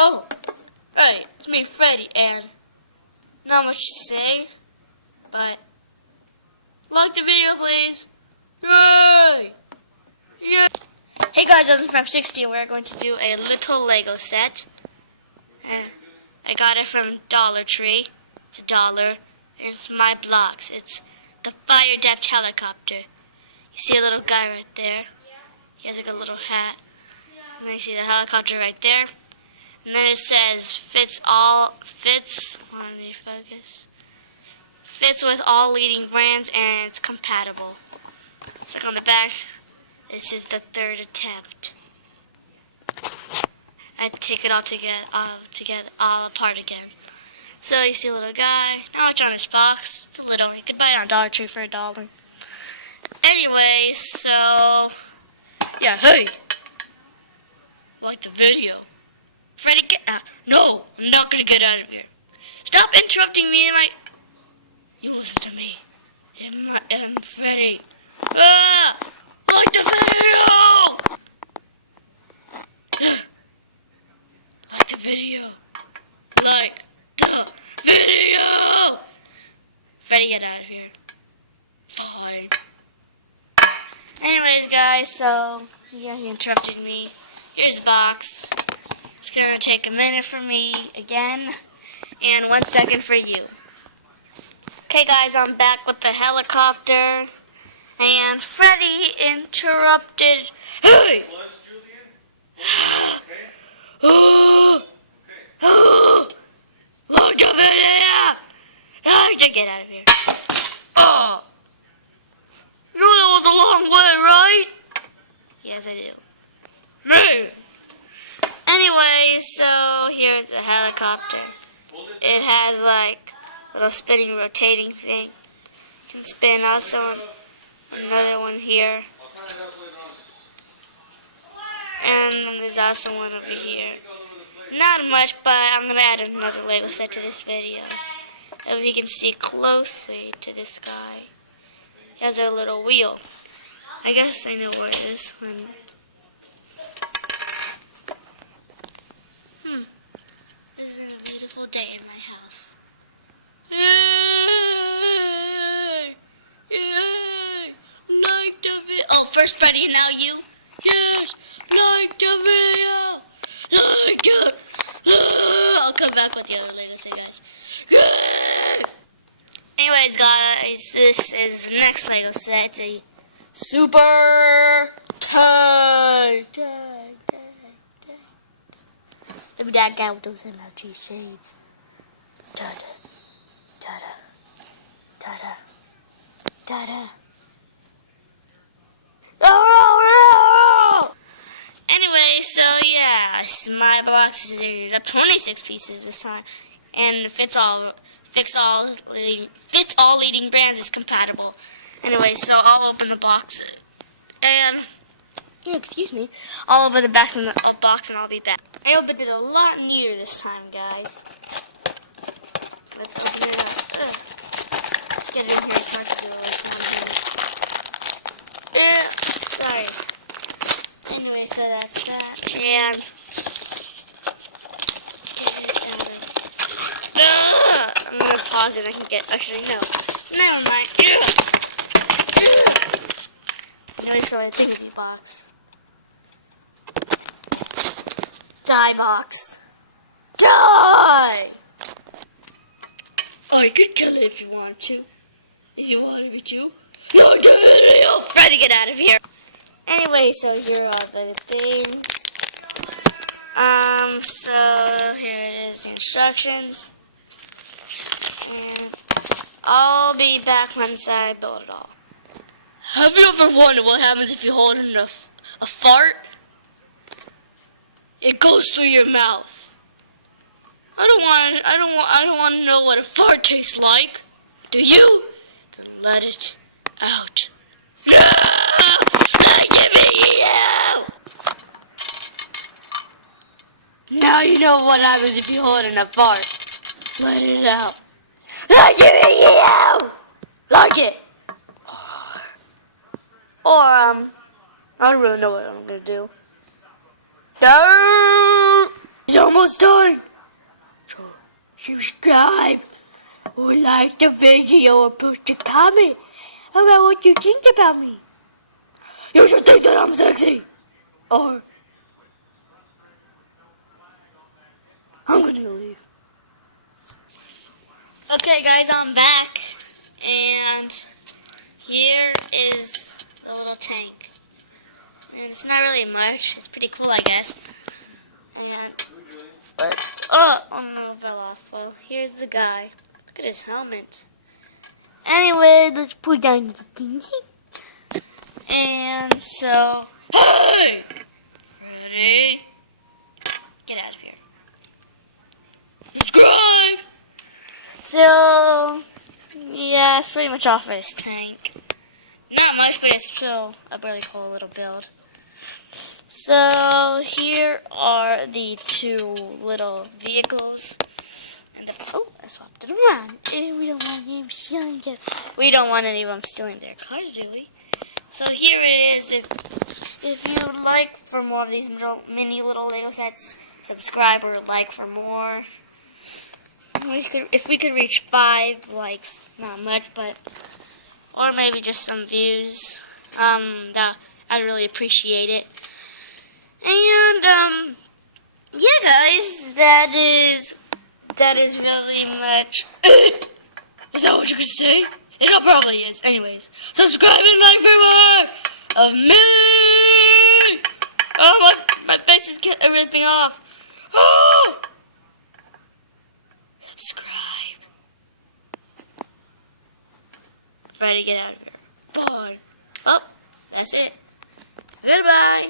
Oh, hey, it's me, Freddy, and not much to say, but like the video, please. Yay! Yeah. Hey guys, this is from 16. We're going to do a little Lego set. I got it from Dollar Tree. It's $1. It's my blocks. It's the fire depth helicopter. You see a little guy right there. He has like a little hat. And then you see the helicopter right there. And then it says fits with all leading brands and it's compatible. It's like on the back. This is the third attempt. I had to take it all apart again. So you see a little guy. Now it's on this box. It's a little. You could buy it on Dollar Tree for $1. Anyway, so yeah. Hey, like the video. Freddy, get out. No, I'm not gonna get out of here. Stop interrupting me. You listen to me. I'm Freddy. Ah! Like the video! Like the video. Like the video! Freddy, get out of here. Fine. Anyways, guys, so, yeah, he interrupted me. Here's the box. It's gonna take a minute for me again, and 1 second for you. Okay, guys, I'm back with the helicopter. And Freddy interrupted. Hey! Oh! Oh! Look the video! Oh, get out of here. Oh! You know that was a long way, right? Yes, I do. Me! Anyway, so here's the helicopter. It has like a little spinning, rotating thing. You can spin also. Another one here. And then there's also one over here. Not much, but I'm going to add another Lego set to this video. If you can see closely to this guy. He has a little wheel. I guess I know where it is. This is a beautiful day in my house. First Freddy, and now you. Yes, like the video. Like it. I'll come back with the other Lego set, guys. Anyways, guys, this is the next Lego set. It's a super tight. Let me dad down with those MLG shades. Da da. Anyway, so yeah, my box is divided up 26 pieces this time, and fits all leading brands is compatible. Anyway, so I'll open the box, and excuse me, I'll open the box and I'll be back. I opened it a lot neater this time, guys. Let's open it up. Let's get it in here. It's hard to do it. Sorry. Anyway, so that's that. And get it out. I'm gonna pause it. I can get. Actually, no. Never mind. Anyway, so I think the box. Die box. Die! Oh, you could kill it if you want to. If you wanted me to. Like the video! Freddy, get out of here! Anyway, so here are all the things. So here it is, the instructions. And I'll be back once I build it all. Have you ever wondered what happens if you hold in a fart? It goes through your mouth. I don't want to know what a fart tastes like. Do you? Then let it out. No! Give me you! Now you know what happens if you hold in a fart. Let it out. Give me you! Like it. Or I don't really know what I'm gonna do. No! It's almost done. So subscribe or like the video or post a comment about what you think about me. You should think that I'm sexy. Or I'm gonna leave. Okay guys, I'm back. And here is the little tank. And it's not really much. It's pretty cool, I guess. And no, it fell off. Well, here's the guy. Look at his helmet. Anyway, let's put down the thingy. And so, hey, Freddy, get out of here. Subscribe. So, yeah, it's pretty much off of his tank. Not much, but it's still a really cool little build. So here are the two little vehicles. And I swapped it around. We don't want anyone stealing their. We don't want anyone stealing their cars, do we? So here it is. If you would like for more of these mini little Lego sets, subscribe or like for more. If we could reach 5 likes, not much, but or maybe just some views, that I'd really appreciate it. And yeah, guys, that is really much it. Is that what you could say? It probably is. Anyways, subscribe and like for more of me. Oh, my face is getting everything off. Oh! Subscribe. Freddy, get out of here. Bye. Oh, that's it. Goodbye.